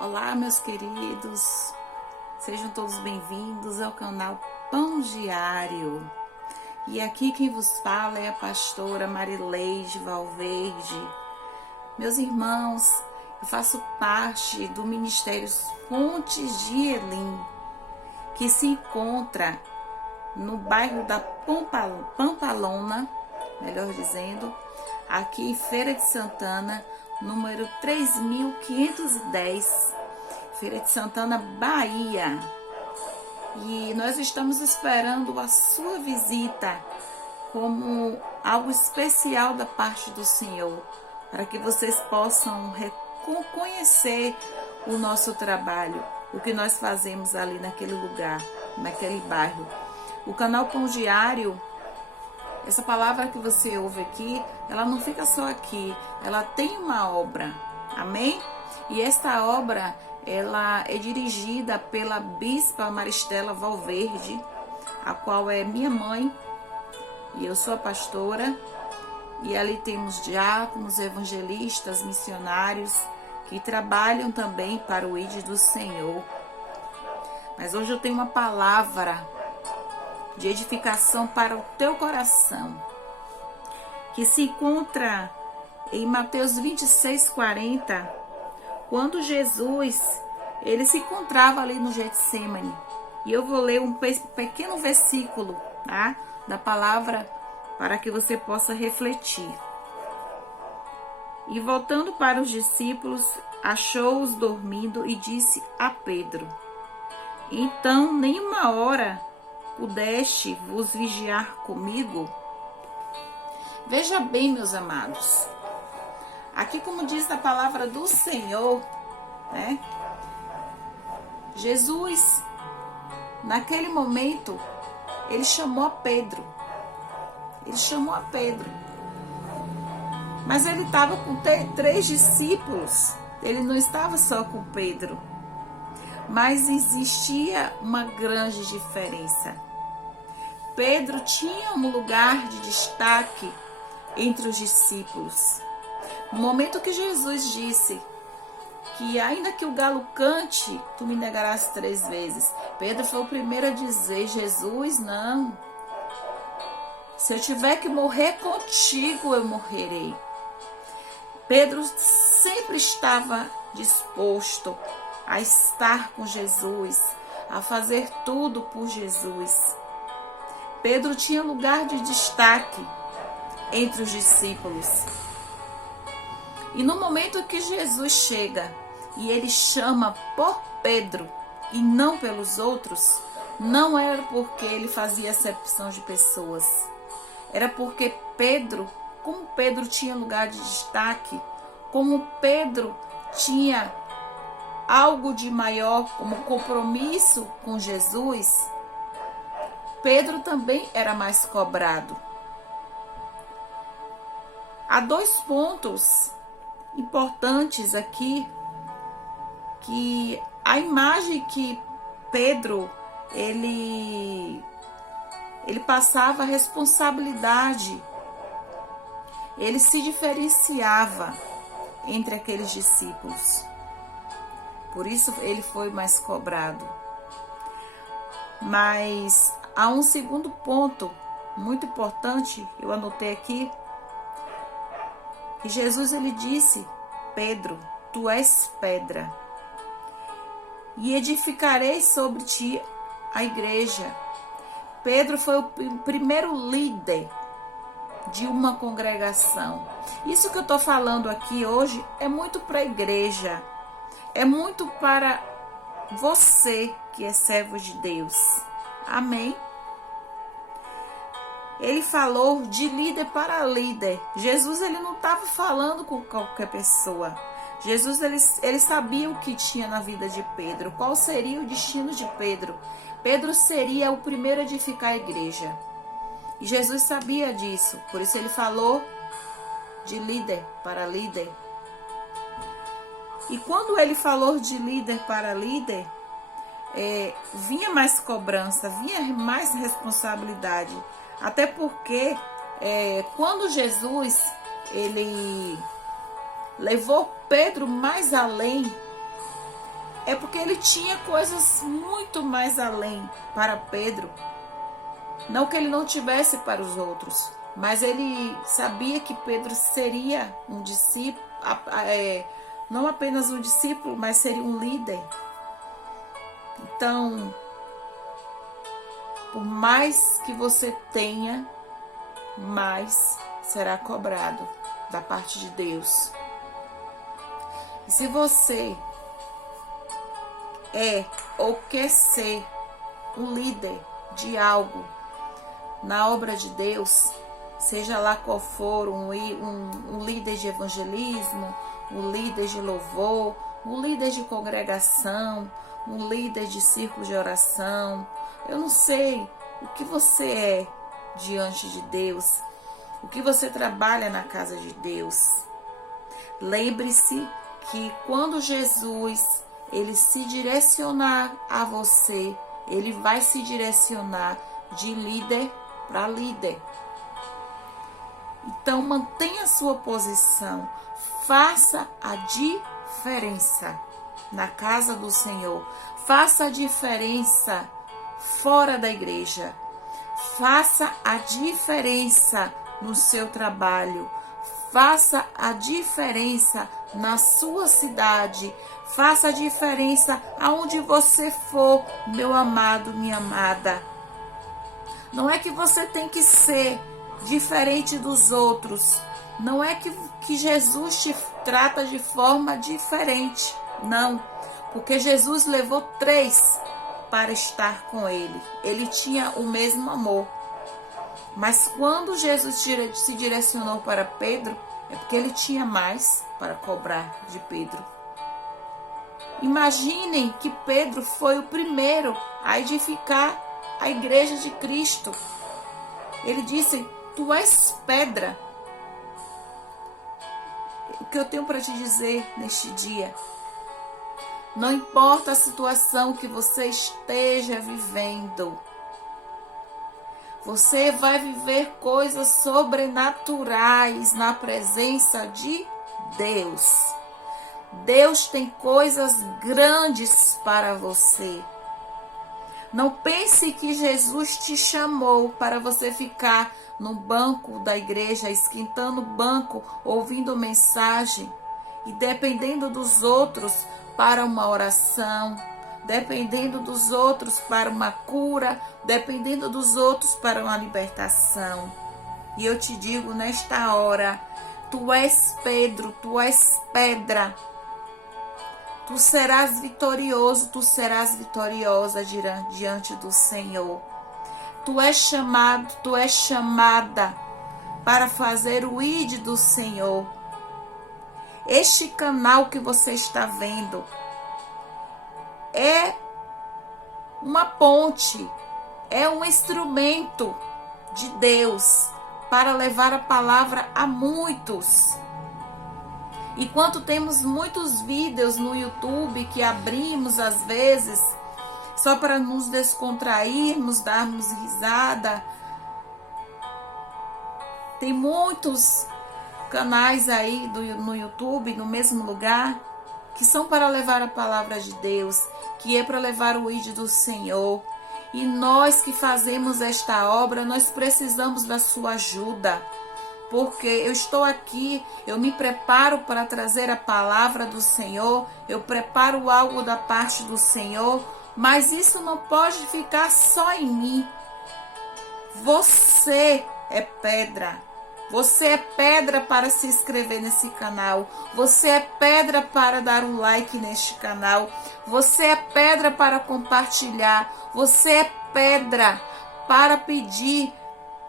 Olá, meus queridos, sejam todos bem-vindos ao canal Pão Diário. E aqui quem vos fala é a pastora Marileide Valverde. Meus irmãos, eu faço parte do Ministério Fontes de Elim, que se encontra no bairro da Pampalona, melhor dizendo, aqui em Feira de Santana, número 3510, Feira de Santana, Bahia. E nós estamos esperando a sua visita como algo especial da parte do Senhor, para que vocês possam reconhecer o nosso trabalho, o que nós fazemos ali naquele lugar, naquele bairro. O canal Pão Diário, essa palavra que você ouve aqui, ela não fica só aqui, ela tem uma obra, amém? E esta obra, ela é dirigida pela Bispa Maristela Valverde, a qual é minha mãe, e eu sou a pastora, e ali temos diáconos, evangelistas, missionários, que trabalham também para o ID do Senhor. Mas hoje eu tenho uma palavra de edificação para o teu coração, que se encontra em Mateus 26:40, quando Jesus, ele se encontrava ali no Getsemane. E eu vou ler um pequeno versículo, tá, da palavra para que você possa refletir. E voltando para os discípulos, achou-os dormindo e disse a Pedro: então, nenhuma hora pudeste vos vigiar comigo? Veja bem, meus amados, aqui como diz a palavra do Senhor, né? Jesus, naquele momento, ele chamou a Pedro. Mas ele estava com 3 discípulos, ele não estava só com Pedro. Mas existia uma grande diferença. Pedro tinha um lugar de destaque entre os discípulos. No momento que Jesus disse que ainda que o galo cante, tu me negarás 3 vezes. Pedro foi o primeiro a dizer: Jesus, não. Se eu tiver que morrer contigo, eu morrerei. Pedro sempre estava disposto a estar com Jesus, a fazer tudo por Jesus. Pedro tinha lugar de destaque entre os discípulos. E no momento que Jesus chega e ele chama por Pedro e não pelos outros, não era porque ele fazia acepção de pessoas. Era porque Pedro, como Pedro tinha lugar de destaque, como Pedro tinha algo de maior como compromisso com Jesus, Pedro também era mais cobrado. Há 2 pontos importantes aqui, que a imagem que Pedro, ele passava a responsabilidade, ele se diferenciava entre aqueles discípulos. Por isso ele foi mais cobrado. Mas há um segundo ponto muito importante, eu anotei aqui, que Jesus ele disse: Pedro, tu és pedra, e edificarei sobre ti a igreja. Pedro foi o primeiro líder de uma congregação. Isso que eu estou falando aqui hoje é muito para a igreja. É muito para você que é servo de Deus. Amém? Ele falou de líder para líder. Jesus ele não estava falando com qualquer pessoa. Jesus ele sabia o que tinha na vida de Pedro. Qual seria o destino de Pedro? Pedro seria o primeiro a edificar a igreja. E Jesus sabia disso. Por isso ele falou de líder para líder. E quando ele falou de líder para líder, vinha mais cobrança, vinha mais responsabilidade. Até porque quando Jesus ele levou Pedro mais além, é porque ele tinha coisas muito mais além para Pedro. Não que ele não tivesse para os outros, mas ele sabia que Pedro seria um discípulo, não apenas um discípulo, mas seria um líder. Então, por mais que você tenha, mais será cobrado da parte de Deus. E se você é ou quer ser um líder de algo na obra de Deus, seja lá qual for, um líder de evangelismo, um líder de louvor, um líder de congregação, um líder de círculo de oração, eu não sei o que você é diante de Deus, o que você trabalha na casa de Deus. Lembre-se que quando Jesus ele se direcionar a você, ele vai se direcionar de líder para líder. Então mantenha a sua posição, faça a diferença na casa do Senhor, faça a diferença fora da igreja, faça a diferença no seu trabalho, faça a diferença na sua cidade, faça a diferença aonde você for, meu amado, minha amada. Não é que você tem que ser diferente dos outros. Não é que Jesus te trata de forma diferente. Não. Porque Jesus levou 3 para estar com ele. Ele tinha o mesmo amor. Mas quando Jesus se direcionou para Pedro, é porque ele tinha mais para cobrar de Pedro. Imaginem que Pedro foi o primeiro a edificar a igreja de Cristo. Ele disse: tu és pedra. O que eu tenho para te dizer neste dia? Não importa a situação que você esteja vivendo, você vai viver coisas sobrenaturais na presença de Deus. Deus tem coisas grandes para você. Não pense que Jesus te chamou para você ficar no banco da igreja, esquentando o banco, ouvindo mensagem e dependendo dos outros para uma oração, dependendo dos outros para uma cura, dependendo dos outros para uma libertação. E eu te digo nesta hora, tu és Pedro, tu és pedra. Tu serás vitorioso, tu serás vitoriosa diante do Senhor. Tu és chamado, tu és chamada para fazer o ID do Senhor. Este canal que você está vendo é uma ponte, é um instrumento de Deus para levar a palavra a muitos. Enquanto temos muitos vídeos no YouTube que abrimos às vezes só para nos descontrairmos, darmos risada, tem muitos canais aí no YouTube, no mesmo lugar, que são para levar a palavra de Deus, que é para levar o ID do Senhor. E nós que fazemos esta obra, nós precisamos da sua ajuda. Porque eu estou aqui, eu me preparo para trazer a palavra do Senhor, eu preparo algo da parte do Senhor, mas isso não pode ficar só em mim. Você é pedra. Você é pedra para se inscrever nesse canal. Você é pedra para dar um like neste canal. Você é pedra para compartilhar. Você é pedra para pedir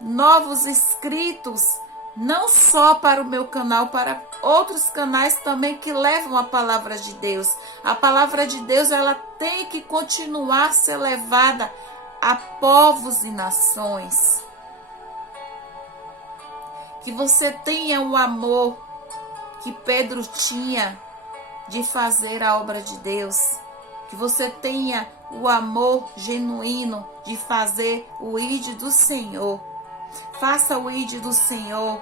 novos inscritos. Não só para o meu canal, para outros canais também que levam a palavra de Deus. A palavra de Deus, ela tem que continuar a ser levada a povos e nações. Que você tenha o amor que Pedro tinha de fazer a obra de Deus. Que você tenha o amor genuíno de fazer o ID do Senhor. Faça o ID do Senhor.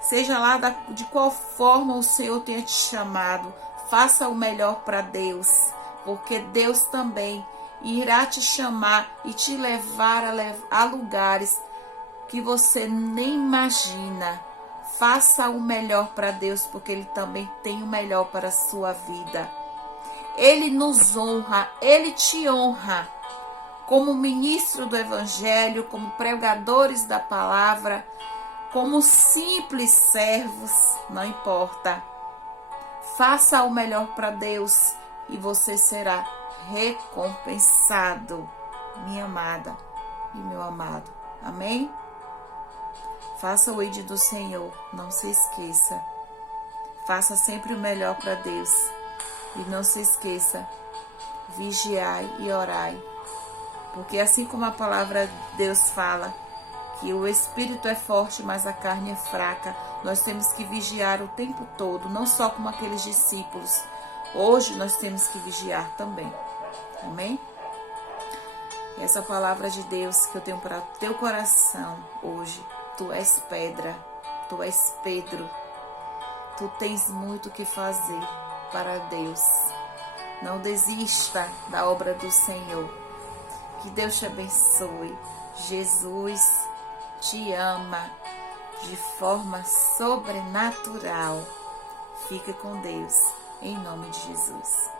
Seja lá de qual forma o Senhor tenha te chamado. Faça o melhor para Deus, porque Deus também irá te chamar e te levar a lugares que você nem imagina. Faça o melhor para Deus, porque Ele também tem o melhor para a sua vida. Ele nos honra, Ele te honra como ministro do Evangelho, como pregadores da palavra, como simples servos, não importa. Faça o melhor para Deus e você será recompensado, minha amada e meu amado. Amém? Faça o ID do Senhor, não se esqueça. Faça sempre o melhor para Deus. E não se esqueça, vigiai e orai. Porque assim como a palavra de Deus fala, que o espírito é forte, mas a carne é fraca, nós temos que vigiar o tempo todo, não só como aqueles discípulos. Hoje nós temos que vigiar também. Amém? E essa palavra de Deus que eu tenho para o teu coração hoje. Tu és pedra, tu és Pedro. Tu tens muito o que fazer para Deus. Não desista da obra do Senhor. Que Deus te abençoe. Jesus te ama de forma sobrenatural. Fica com Deus, em nome de Jesus.